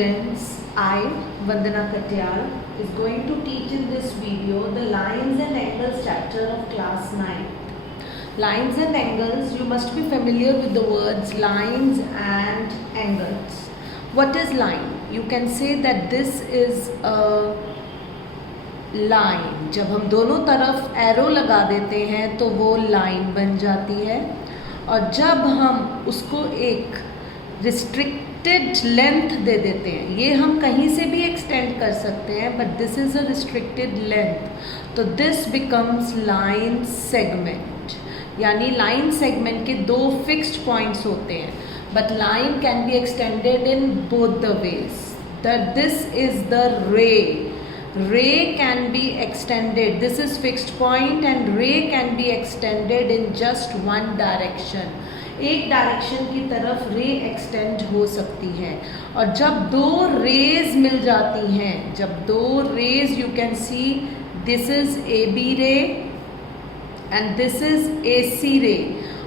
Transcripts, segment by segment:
students, I, Vandana Katyal, is going to teach in this video the lines and angles chapter of class 9. Lines and angles, you must be familiar with the words lines and angles. What is line? You can say that this is a line. जब हम दोनों तरफ arrow लगा देते हैं तो वो line बन जाती है, और जब हम उसको एक रिस्ट्रिक्टेड लेंथ दे देते हैं, ये हम कहीं से भी एक्सटेंड कर सकते हैं, but this is a restricted length, तो दिस बिकम्स लाइन सेगमेंट. यानी लाइन सेगमेंट के दो फिक्स्ड पॉइंट्स होते हैं, but line can be extended in both the ways. That this is the रे. Ray can be extended. This is fixed point and ray can be extended in just one direction. एक direction की तरफ रे extend हो सकती है, और जब दो रेज मिल जाती हैं, जब दो rays, you can see this is A B ray and this is A C ray,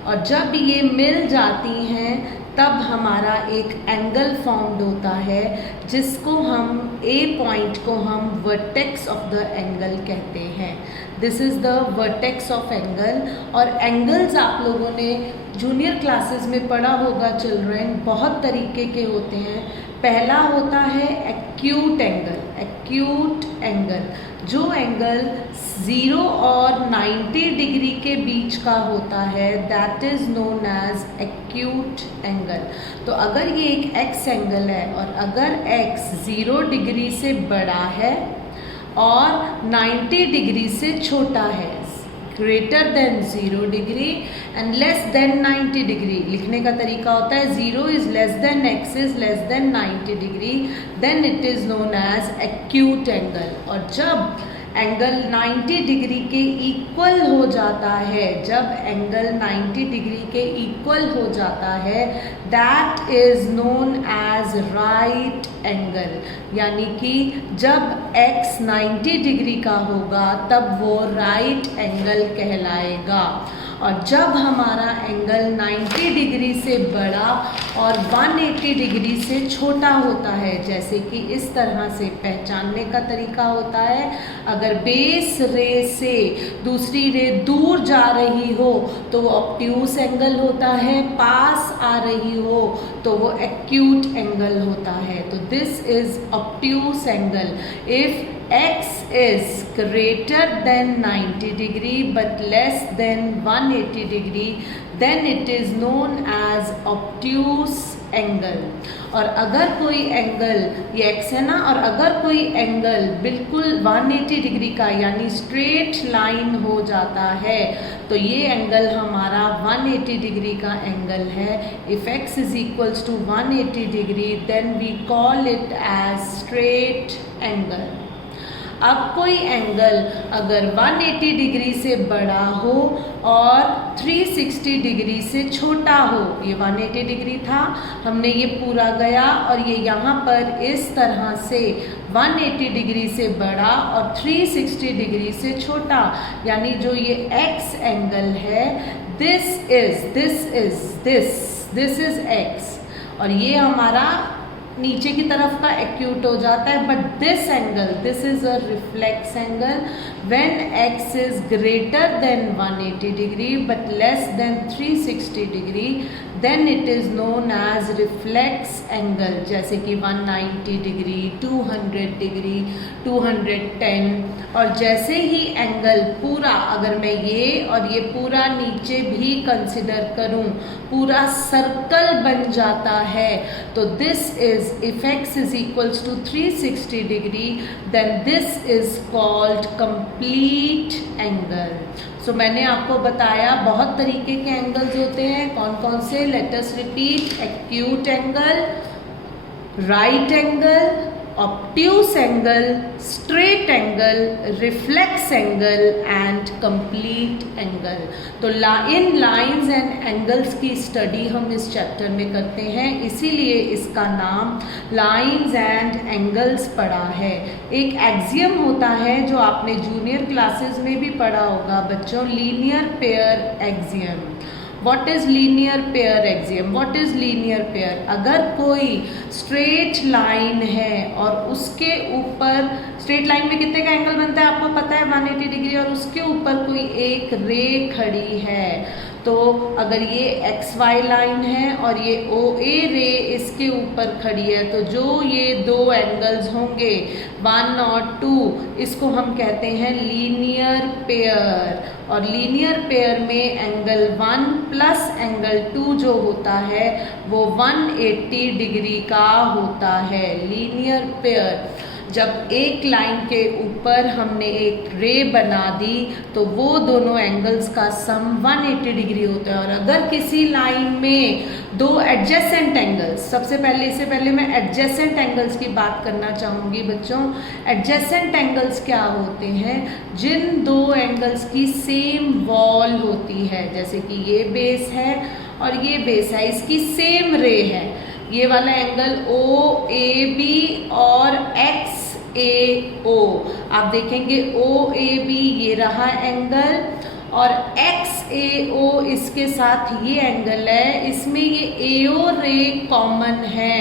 और जब ये मिल जाती हैं तब हमारा एक एंगल फॉर्म्ड होता है, जिसको हम ए पॉइंट को हम वर्टेक्स ऑफ द एंगल कहते हैं. This is the vertex of angle. और एंगल्स आप लोगों ने जूनियर क्लासेस में पढ़ा होगा चिल्ड्रन, बहुत तरीके के होते हैं. पहला होता है एक्यूट एंगल. एक्यूट एंगल, जो एंगल 0 और 90 डिग्री के बीच का होता है, that is known as acute angle. तो अगर ये एक एक्स एंगल है और अगर एक्स 0 डिग्री से बड़ा है और 90 डिग्री से छोटा है, greater than 0 degree and less than 90 degree, लिखने का तरीका होता है 0 is less than x is less than 90 degree, then it is known as acute angle. और जब एंगल 90 डिग्री के इक्वल हो जाता है, जब एंगल 90 डिग्री के इक्वल हो जाता है, that is known as right angle. यानी कि जब x 90 डिग्री का होगा तब वो राइट एंगल कहलाएगा. और जब हमारा एंगल 90 डिग्री से बड़ा और 180 डिग्री से छोटा होता है, जैसे कि इस तरह से पहचानने का तरीका होता है, अगर बेस रे से दूसरी रे दूर जा रही हो तो वो ऑब्ट्यूस एंगल होता है, पास आ रही हो तो वो एक्यूट एंगल होता है. तो this is obtuse angle. If x is greater than 90 degree but less than 180 degree, then it is known as obtuse angle. और अगर कोई एंगल, ये x है ना, और अगर कोई एंगल बिल्कुल 180 डिग्री का यानी स्ट्रेट लाइन हो जाता है, तो ये एंगल हमारा 180 डिग्री का एंगल है. If x is equals to 180 degree, then we call it as straight angle. अब कोई एंगल अगर 180 डिग्री से बड़ा हो और 360 डिग्री से छोटा हो, ये 180 डिग्री था, हमने ये पूरा गया और ये यहाँ पर इस तरह से 180 डिग्री से बड़ा और 360 डिग्री से छोटा, यानी जो ये x एंगल है, दिस इज x, और ये हमारा नीचे की तरफ का एक्यूट हो जाता है. But this angle, this is a reflex angle. When x is greater than 180 degree but less than 360 degree, then it is known as reflex angle. जैसे कि 190 डिग्री, 200 डिग्री, 210. और जैसे ही एंगल पूरा, अगर मैं ये और ये पूरा नीचे भी कंसिडर करूं, पूरा सर्कल बन जाता है, तो this is, if x is equals to 360 degree, then this is called complete angle. So मैंने आपको बताया बहुत तरीके के एंगल्स होते हैं. कौन कौन से? Let us repeat. Acute angle, right angle, obtuse angle, straight angle, reflex angle and complete angle. तो इन लाइंस एंड एंगल्स की स्टडी हम इस चैप्टर में करते हैं, इसीलिए इसका नाम लाइंस एंड एंगल्स पड़ा है. एक एक्सियम होता है जो आपने जूनियर क्लासेस में भी पढ़ा होगा बच्चों, linear pair axiom. What is linear pair axiom? What is linear pair? अगर कोई स्ट्रेट लाइन है और उसके ऊपर, स्ट्रेट लाइन में कितने का एंगल बनता है आपको पता है, 180 डिग्री, और उसके ऊपर कोई एक रे खड़ी है, तो अगर ये एक्स वाई लाइन है और ये ओ ए रे इसके ऊपर खड़ी है, तो जो ये दो एंगल्स होंगे 1 और 2, इसको हम कहते हैं लीनियर पेयर। और लीनियर पेयर में एंगल 1 प्लस एंगल 2 जो होता है वो 180 डिग्री का होता है। लीनियर पेयर, जब एक लाइन के ऊपर हमने एक रे बना दी तो वो दोनों एंगल्स का सम 180 डिग्री होता है। और अगर किसी लाइन में दो एडजेसेंट एंगल्स, सबसे पहले, इससे पहले मैं एडजेसेंट एंगल्स की बात करना चाहूँगी बच्चों। एडजेसेंट एंगल्स क्या होते हैं? जिन दो एंगल्स की सेम वॉल होती है, जैसे कि ये बेस है और ये बेस है, इसकी सेम रे है। ये वाला एंगल ओ ए बी और एक्स ए ओ, आप देखेंगे ओ ए बी ये रहा एंगल और एक्स ए ओ इसके साथ ये एंगल है, इसमें ये ए ओ रे कॉमन है,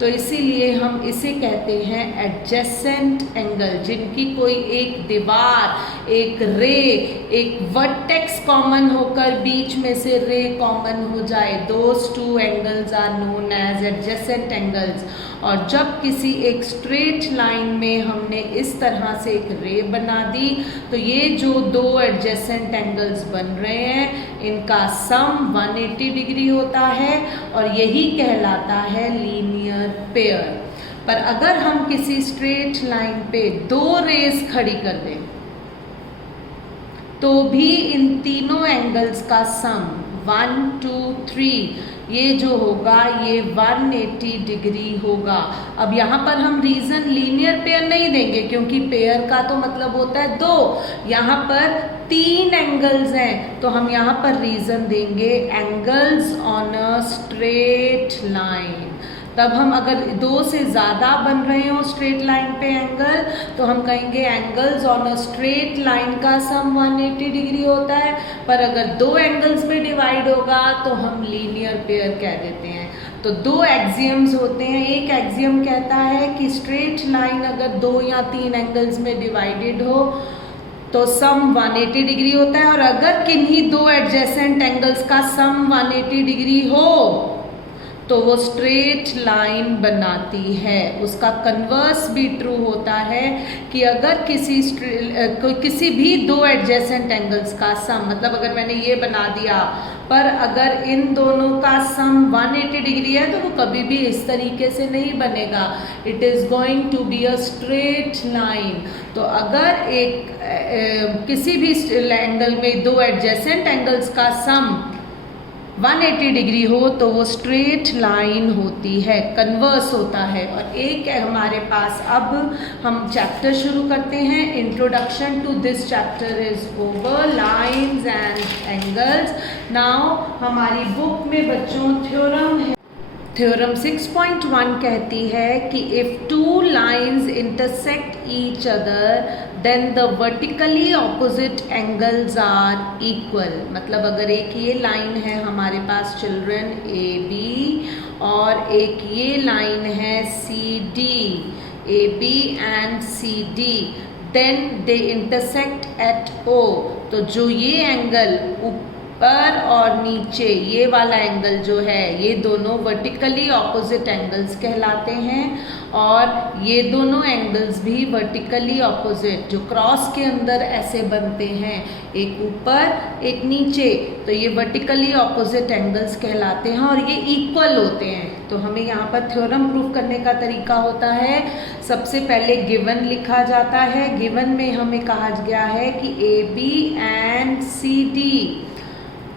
तो इसीलिए हम इसे कहते हैं एडजेसेंट एंगल। जिनकी कोई एक दीवार, एक रे, एक वर्टेक्स कॉमन होकर बीच में से रे कॉमन हो जाए, those two angles are known as adjacent angles. और जब किसी एक स्ट्रेट लाइन में हमने इस तरह से एक रे बना दी तो ये जो दो एडजेसेंट एंगल्स बन रहे हैं इनका सम 180 डिग्री होता है और यही कहलाता है लीनियर पेयर। पर अगर हम किसी स्ट्रेट लाइन पे दो रेस खड़ी कर दें तो भी इन तीनों एंगल्स का सम 1 2 3 ये जो होगा ये 180 डिग्री होगा। अब यहाँ पर हम रीजन लीनियर पेयर नहीं देंगे क्योंकि पेयर का तो मतलब होता है दो, यहाँ पर 3 एंगल्स हैं तो हम यहाँ पर रीजन देंगे angles on a straight line. तब हम अगर दो से ज़्यादा बन रहे हो स्ट्रेट लाइन पे एंगल तो हम कहेंगे angles on a straight line का सम 180 डिग्री होता है। पर अगर दो एंगल्स में डिवाइड होगा तो हम लीनियर पेयर कह देते हैं। तो दो एक्सियम्स होते हैं। एक एक्सियम कहता है कि स्ट्रेट लाइन अगर 2 या 3 एंगल्स में डिवाइडेड हो तो सम 180 डिग्री होता है, और अगर किन्हीं दो एडजेसेंट एंगल्स का सम 180 डिग्री हो तो वो स्ट्रेट लाइन बनाती है। उसका कन्वर्स भी ट्रू होता है कि अगर किसी भी दो एडजेसेंट एंगल्स का सम, मतलब अगर मैंने ये बना दिया पर अगर इन दोनों का सम 180 डिग्री है तो वो कभी भी इस तरीके से नहीं बनेगा, it is going to be a straight line. तो अगर किसी भी एंगल में दो एडजेसेंट एंगल्स का सम 180 डिग्री हो तो वो स्ट्रेट लाइन होती है, कन्वर्स होता है। और एक है हमारे पास, अब हम चैप्टर शुरू करते हैं। Introduction to this chapter is over, lines and angles. Now हमारी बुक में बच्चों थ्योरम है। थ्योरम 6.1 कहती है कि if two lines intersect each other then the vertically opposite angles are equal. मतलब अगर एक ये लाइन है हमारे पास चिल्ड्रन ए बी और एक ये लाइन है C D, A B and C D, then they intersect at O. तो जो ये एंगल ऊपर और नीचे ये वाला एंगल जो है ये दोनों वर्टिकली ऑपोजिट एंगल्स कहलाते हैं। और ये दोनों एंगल्स भी वर्टिकली ऑपोजिट जो क्रॉस के अंदर ऐसे बनते हैं, एक ऊपर एक नीचे, तो ये वर्टिकली ऑपोजिट एंगल्स कहलाते हैं और ये इक्वल होते हैं। तो हमें यहाँ पर थ्योरम प्रूफ करने का तरीका होता है, सबसे पहले गिवन लिखा जाता है। गिवन में हमें कहा गया है कि A B and C D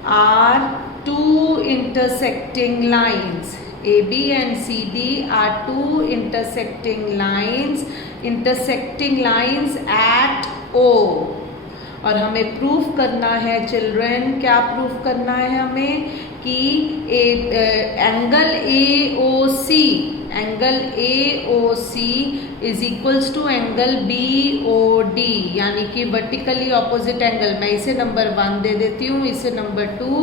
are two intersecting lines. AB and CD are two intersecting lines at O। और हमें प्रूफ करना है चिल्ड्रन, क्या प्रूफ करना है हमें कि angle AOC is equals to angle BOD, यानी कि वर्टिकली ऑपोजिट एंगल। मैं इसे नंबर 1 दे देती हूँ, इसे नंबर 2,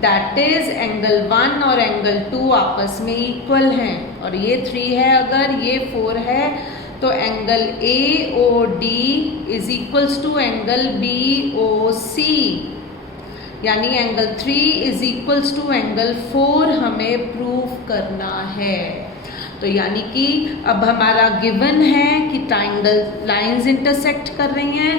दैट इज एंगल 1 और एंगल 2 आपस में इक्वल हैं, और ये 3 है, अगर ये 4 है, तो angle AOD is equals to angle BOC, यानी angle 3 is equals to angle 4 हमें प्रूव करना है। तो यानी कि अब हमारा गिवन है कि ट्राइंगल लाइंस इंटरसेक्ट कर रही हैं,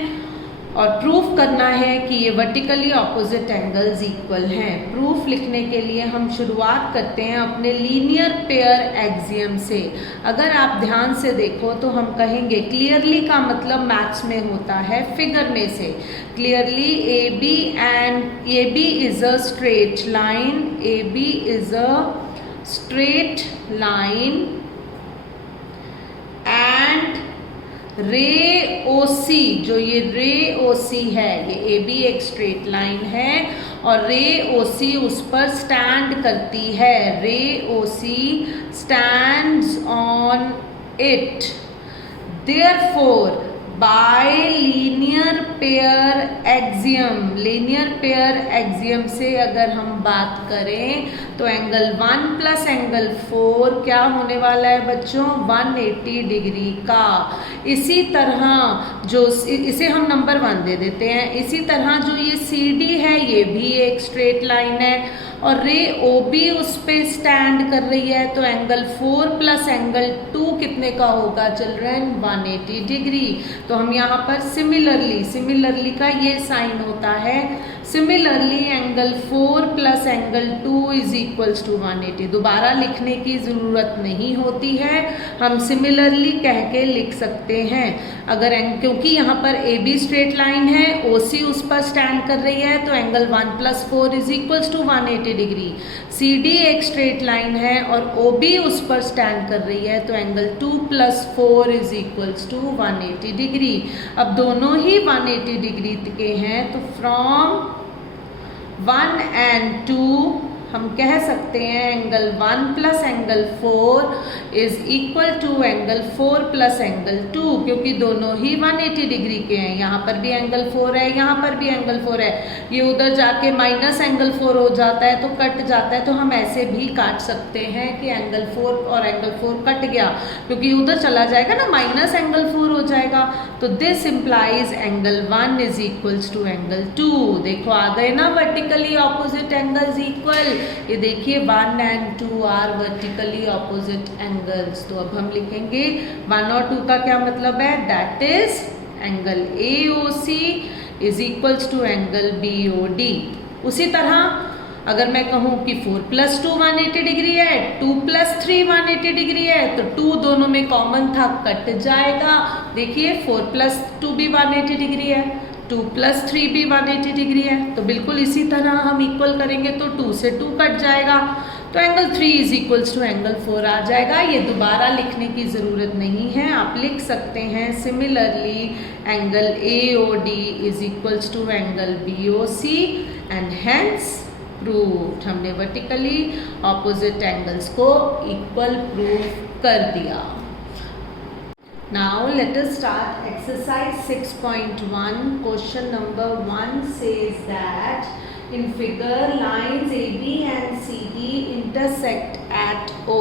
और प्रूफ करना है कि ये वर्टिकली ऑपोजिट एंगल्स इक्वल हैं। प्रूफ लिखने के लिए हम शुरुआत करते हैं अपने लीनियर पेयर एक्सियम से। अगर आप ध्यान से देखो तो हम कहेंगे क्लियरली का मतलब मैथ्स में होता है फिगर में से। Clearly AB is a straight line, AB is a straight line and रे OC, जो ये रे OC है, ये AB एक स्ट्रेट लाइन है और रे OC उस पर स्टैंड करती है। रे OC stands on it, therefore by linear pair axiom से अगर हम बात करें तो एंगल 1 प्लस एंगल 4 क्या होने वाला है बच्चों, 180 डिग्री का। इसी तरह जो इसे हम नंबर 1 दे देते हैं, इसी तरह जो ये CD है ये भी एक स्ट्रेट लाइन है और रे OB उस पे स्टैंड कर रही है, तो एंगल 4 प्लस एंगल 2 कितने का होगा चिल्ड्रन, 180 डिग्री। तो हम यहाँ पर सिमिलरली का ये साइन होता है। Similarly angle 4 plus angle 2 is equals to 180। दोबारा लिखने की ज़रूरत नहीं होती है, हम सिमिलरली कह के लिख सकते हैं। अगर क्योंकि यहाँ पर AB स्ट्रेट लाइन है, OC उस पर स्टैंड कर रही है, तो angle 1 plus 4 is equals to 180 degree. CD एक स्ट्रेट लाइन है और OB उस पर स्टैंड कर रही है, तो angle 2 plus 4 is equals to 180 degree. अब दोनों ही 180 डिग्री के हैं, तो फ्रॉम 1 and 2 हम कह सकते हैं angle 1 plus angle 4 is equal to angle 4 plus angle 2, क्योंकि दोनों ही 180 डिग्री के हैं। यहाँ पर भी एंगल 4 है, यहाँ पर भी एंगल 4 है, ये उधर जाके माइनस एंगल 4 हो जाता है तो कट जाता है। तो हम ऐसे भी काट सकते हैं कि एंगल 4 और एंगल 4 कट गया, क्योंकि उधर चला जाएगा ना, माइनस एंगल 4 हो जाएगा। तो this implies angle 1 is equals to angle 2। देखो आ गए ना वर्टिकली ऑपोजिट एंगल्स इक्वल। ये देखिए 1 and 2 are vertically opposite angles. तो अब हम लिखेंगे 1 और 2 का क्या मतलब है, that is angle AOC is equals to angle BOD। उसी तरह अगर मैं कहूँ कि 4 प्लस 2 180 डिग्री है, 2 प्लस 3 180 डिग्री है, तो 2 दोनों में कॉमन था, कट जाएगा। देखिए 4 प्लस 2 भी 180 डिग्री है, 2 प्लस 3 भी 180 डिग्री है, तो बिल्कुल इसी तरह हम इक्वल करेंगे तो 2 से 2 कट जाएगा, तो angle 3 is equals to angle 4 आ जाएगा। ये दोबारा लिखने की ज़रूरत नहीं है, आप लिख सकते हैं similarly angle AOD is equals to angle BOC and hence proved. हमने वर्टिकली ऑपोजिट एंगल्स को इक्वल प्रूव कर दिया। Now let us start exercise 6.1. Question number 1 says that in figure lines AB and CD intersect at O.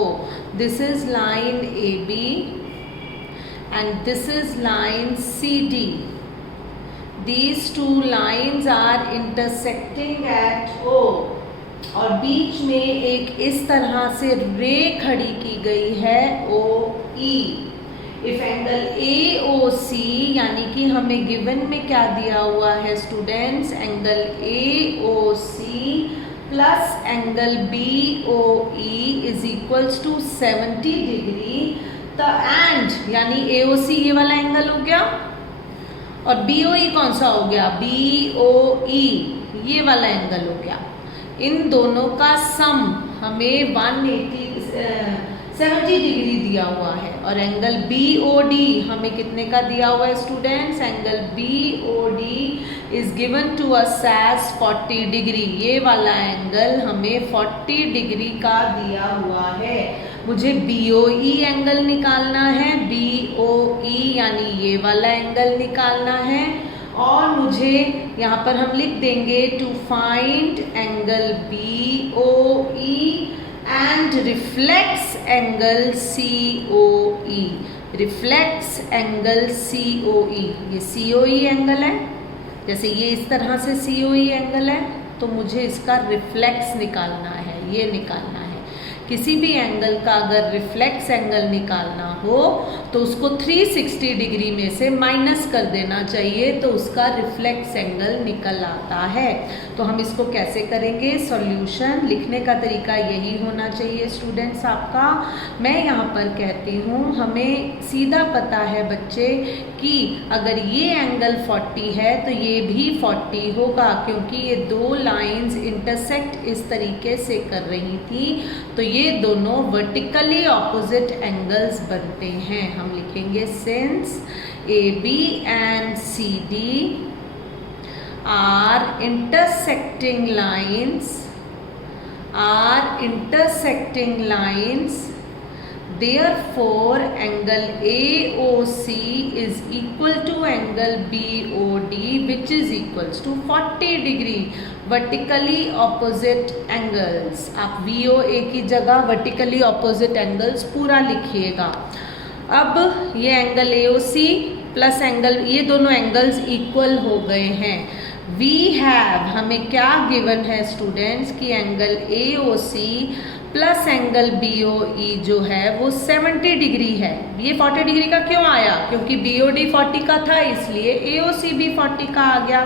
This is line AB and this is line CD. These two lines are intersecting at O. और बीच में एक इस तरह से रे खड़ी की गई है OE। इफ एंगल AOC, यानी कि हमें गिवन में क्या दिया हुआ है students, angle AOC plus angle BOE is equals to 70 degree. The end यानी AOC ये वाला एंगल हो गया और BOE कौन सा हो गया, BOE ये वाला एंगल हो गया। इन दोनों का सम हमें 70 डिग्री दिया हुआ है और एंगल BOD हमें कितने का दिया हुआ है students, angle BOD is given to us as 40 degree. ये वाला एंगल हमें 40 डिग्री का दिया हुआ है। मुझे BOE एंगल निकालना है, BOE यानी ये वाला एंगल निकालना है और मुझे यहाँ पर हम लिख देंगे to find angle BOE and reflex angle COE, reflex angle COE, ये COE एंगल है, जैसे ये इस तरह से COE एंगल है, तो मुझे इसका रिफ्लेक्स निकालना है, ये निकालना है। किसी भी एंगल का अगर रिफ्लेक्स एंगल निकालना हो तो उसको 360 डिग्री में से माइनस कर देना चाहिए, तो उसका रिफ्लेक्स एंगल निकल आता है। तो हम इसको कैसे करेंगे? सॉल्यूशन लिखने का तरीका यही होना चाहिए स्टूडेंट्स आपका। मैं यहाँ पर कहती हूँ, हमें सीधा पता है बच्चे कि अगर ये एंगल 40 है तो ये भी 40 होगा, क्योंकि ये दो लाइंस इंटरसेक्ट इस तरीके से कर रही थी, तो ये दोनों वर्टिकली ऑपोजिट एंगल्स बनते हैं। हम लिखेंगे since AB and CD are intersecting lines, therefore angle AOC is equal to angle BOD which is equals to 40 degree, vertically opposite angles. आप VOA की जगह वर्टिकली ऑपोजिट एंगल्स पूरा लिखिएगा। अब ये एंगल AOC प्लस एंगल, ये दोनों angles equal हो गए हैं। वी हैव, हमें क्या गिवन है स्टूडेंट्स कि angle AOC plus angle BOE जो है वो 70 डिग्री है। ये 40 डिग्री का क्यों आया? क्योंकि BOD 40 का था, इसलिए AOC भी 40 का आ गया।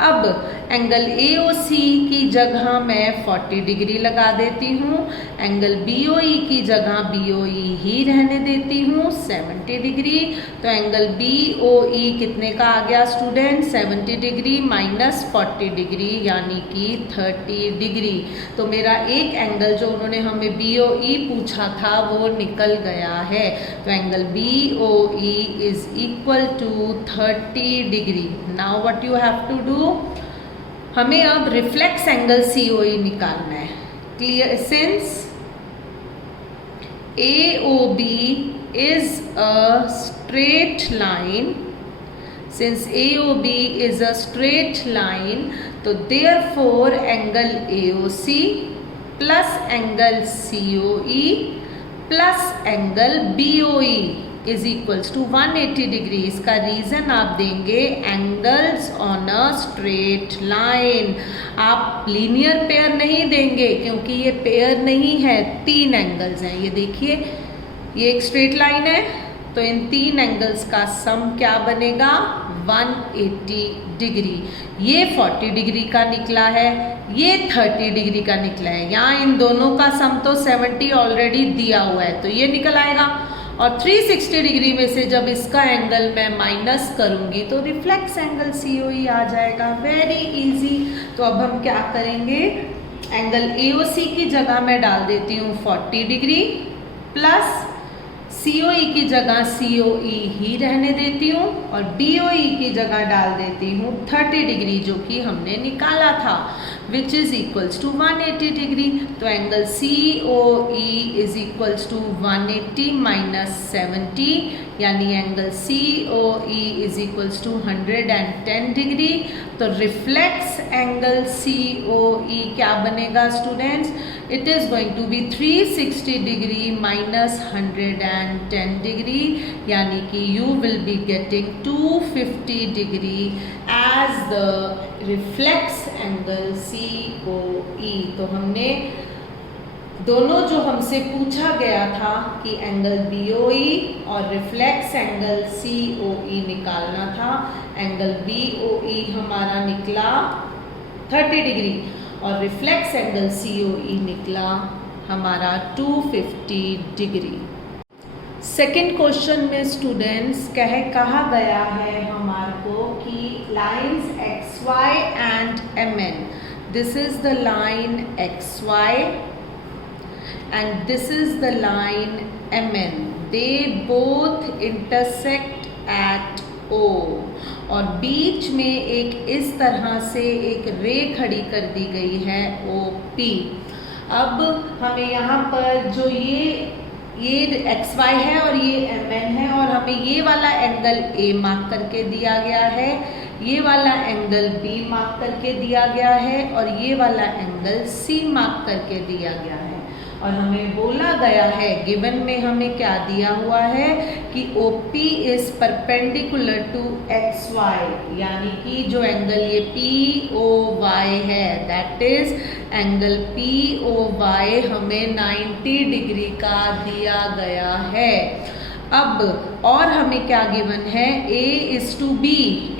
अब एंगल AOC की जगह मैं 40 डिग्री लगा देती हूँ, एंगल BOE की जगह BOE ही रहने देती हूँ 70 डिग्री। तो एंगल BOE कितने का आ गया स्टूडेंट? 70 डिग्री माइनस 40 डिग्री यानी कि 30 डिग्री। तो मेरा एक एंगल जो उन्होंने हमें BOE पूछा था वो निकल गया है। तो angle BOE is equal to 30 degree. Now what you have to do, हमें अब रिफ्लेक्स एंगल COE निकालना है। Clear? Since AOB is a straight line, since AOB is a straight line, तो therefore angle AOC plus angle COE plus angle BOE is equals to 180 degree. इसका reason आप देंगे angles on a straight line. आप linear pair नहीं देंगे क्योंकि ये pair नहीं है, 3 एंगल्स हैं। ये देखिए, ये एक स्ट्रेट लाइन है, तो इन 3 एंगल्स का सम क्या बनेगा? 180 डिग्री। ये 40 डिग्री का निकला है, ये 30 डिग्री का निकला है। यहाँ इन दोनों का सम तो 70 ऑलरेडी दिया हुआ है, तो ये निकल आएगा। और 360 डिग्री में से जब इसका एंगल मैं माइनस करूंगी तो रिफ्लेक्स एंगल COE आ जाएगा। Very easy. तो अब हम क्या करेंगे, एंगल AOC की जगह मैं डाल देती हूँ 40 डिग्री प्लस COE की जगह COE ही रहने देती हूँ और BOE की जगह डाल देती हूँ 30 डिग्री जो कि हमने निकाला था, which is equals to 180 degree. तो angle COE is equals to 180 minus 70, यानी angle COE is equals to 110 degree. तो रिफ्लेक्स एंगल COE क्या बनेगा students? It is going to be 360 degree minus 110 degree, यानी कि you will be getting 250 degree as the reflex angle COE। तो हमने दोनों जो हमसे पूछा गया था कि एंगल BOE और रिफ्लेक्स एंगल COE निकालना था, एंगल BOE हमारा निकला 30 डिग्री और रिफ्लेक्स एंगल COE निकला हमारा 250 डिग्री। सेकेंड क्वेश्चन में स्टूडेंट्स कहा गया है हमारे को कि lines XY and MN, this is the line XY and this is the line MN, they both intersect at O, और बीच में एक इस तरह से एक रे खड़ी कर दी गई है OP। अब हमें यहाँ पर जो ये XY है और ये MN है और हमें ये वाला एंगल A मार्क करके दिया गया है, ये वाला एंगल B मार्क करके दिया गया है और ये वाला एंगल C मार्क करके दिया गया है। और हमें बोला गया है, गिवन में हमें क्या दिया हुआ है कि OP is perpendicular to XY, यानी कि जो एंगल ये POY है दैट इज एंगल POY हमें 90 डिग्री का दिया गया है। अब और हमें क्या गिवन है, A:B,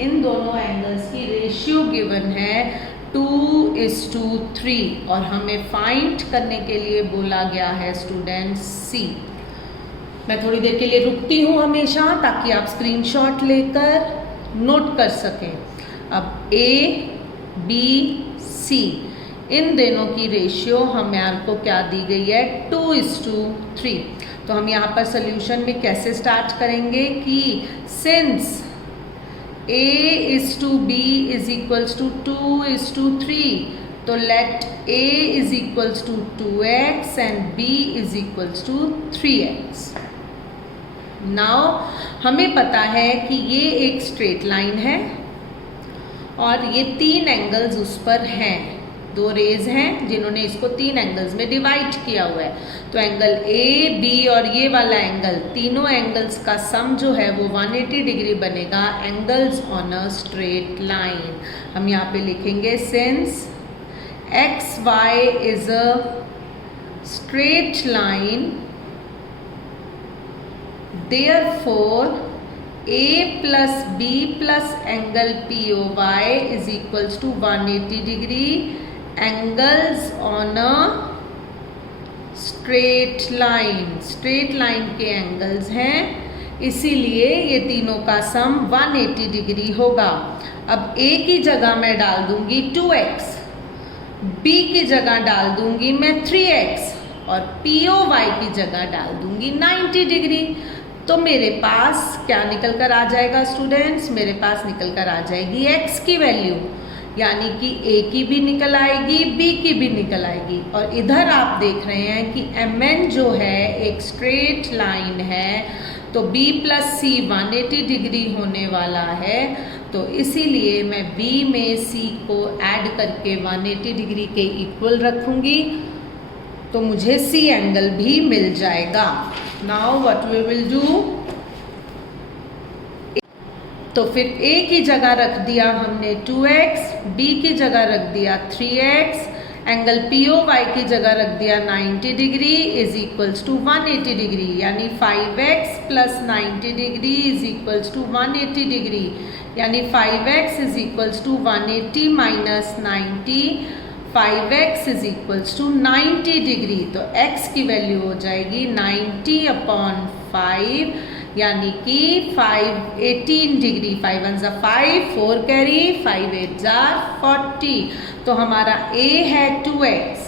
इन दोनों एंगल्स की रेशियो गिवन है 2:3 और हमें फाइंड करने के लिए बोला गया है स्टूडेंट्स C। मैं थोड़ी देर के लिए रुकती हूँ हमेशा ताकि आप स्क्रीनशॉट लेकर नोट कर सकें। अब A, B, C इन दोनों की रेशियो हमारे को क्या दी गई है 2:3। तो हम यहाँ पर सोल्यूशन में कैसे स्टार्ट करेंगे कि since A:B is equals to 2:3, तो let A is equals to 2x and B is equals to 3x। Now हमें पता है कि ये एक स्ट्रेट लाइन है और ये 3 एंगल्स उस पर हैं, 2 रेज हैं जिन्होंने इसको 3 एंगल्स में डिवाइड किया हुआ है। तो एंगल A, B और ये वाला एंगल, तीनों एंगल्स का सम जो है वो 180 डिग्री बनेगा angles on a straight line. हम यहाँ पे लिखेंगे since XY is a straight line therefore A plus B plus angle POY is equals to 180 degree angles on a straight line। Straight line के एंगल्स हैं, इसीलिए ये तीनों का सम 180 डिग्री होगा। अब A की जगह मैं डाल दूंगी 2x, B की जगह डाल दूंगी मैं 3x और POY की जगह डाल दूंगी 90 डिग्री। तो मेरे पास क्या निकल कर आ जाएगा स्टूडेंट्स, मेरे पास निकल कर आ जाएगी x की वैल्यू, यानी कि A की भी निकल आएगी, B की भी निकल आएगी। और इधर आप देख रहे हैं कि MN जो है एक स्ट्रेट लाइन है, तो B प्लस C 180 डिग्री होने वाला है, तो इसीलिए मैं B में C को ऐड करके 180 डिग्री के इक्वल रखूंगी, तो मुझे C एंगल भी मिल जाएगा। Now what we will do, तो फिर A की जगह रख दिया हमने 2x, B की जगह रख दिया 3x, एंगल POY की जगह रख दिया 90 degree is equals to 180 degree, यानी 5x plus 90 degree is equals to 180 degree, यानी 5x is equals to 180 minus 90, 5x is equals to 90 degree. तो x की वैल्यू हो जाएगी 90/5, यानी कि 518 डिग्री। 5 1 5, 4 कैरी, 5 8 40। तो हमारा A है 2x,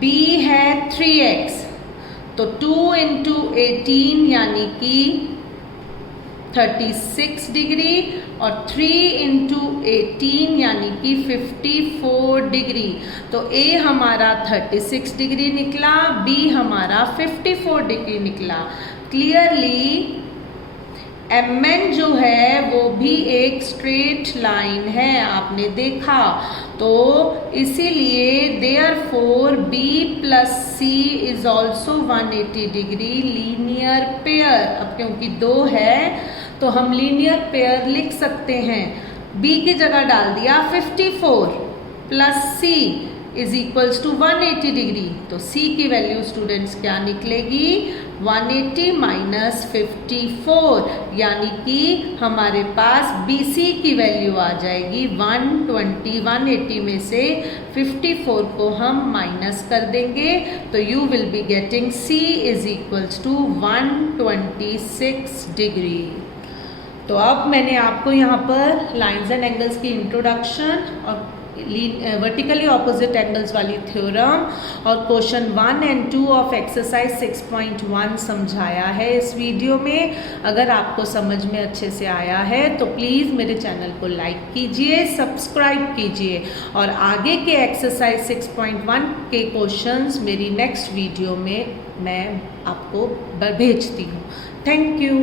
B है 3x, तो 2 × 18 यानी कि 36 डिग्री और 3 × 18 यानी कि 54 डिग्री। तो A हमारा 36 डिग्री निकला, B हमारा 54 डिग्री निकला। क्लियरली MN जो है वो भी एक स्ट्रेट लाइन है, आपने देखा, तो इसीलिए therefore B plus C is also 180 degree linear pair. अब क्योंकि 2 है तो हम लीनियर पेयर लिख सकते हैं। B की जगह डाल दिया 54 plus C is equals to 180 degree, तो C की वैल्यू स्टूडेंट्स क्या निकलेगी 180 माइनस 54, यानी कि हमारे पास BC की वैल्यू आ जाएगी 120। 180 में से 54 को हम माइनस कर देंगे तो you will be getting C is equals to 126 degree. तो अब मैंने आपको यहाँ पर लाइंस एंड एंगल्स की इंट्रोडक्शन और वर्टिकली ऑपोजिट एंगल्स वाली थ्योरम और क्वेश्चन 1 और 2 ऑफ एक्सरसाइज 6.1 समझाया है इस वीडियो में। अगर आपको समझ में अच्छे से आया है तो प्लीज़ मेरे चैनल को लाइक कीजिए, सब्सक्राइब कीजिए और आगे के एक्सरसाइज 6.1 के क्वेश्चंस मेरी नेक्स्ट वीडियो में मैं आपको भेजती हूँ। Thank you.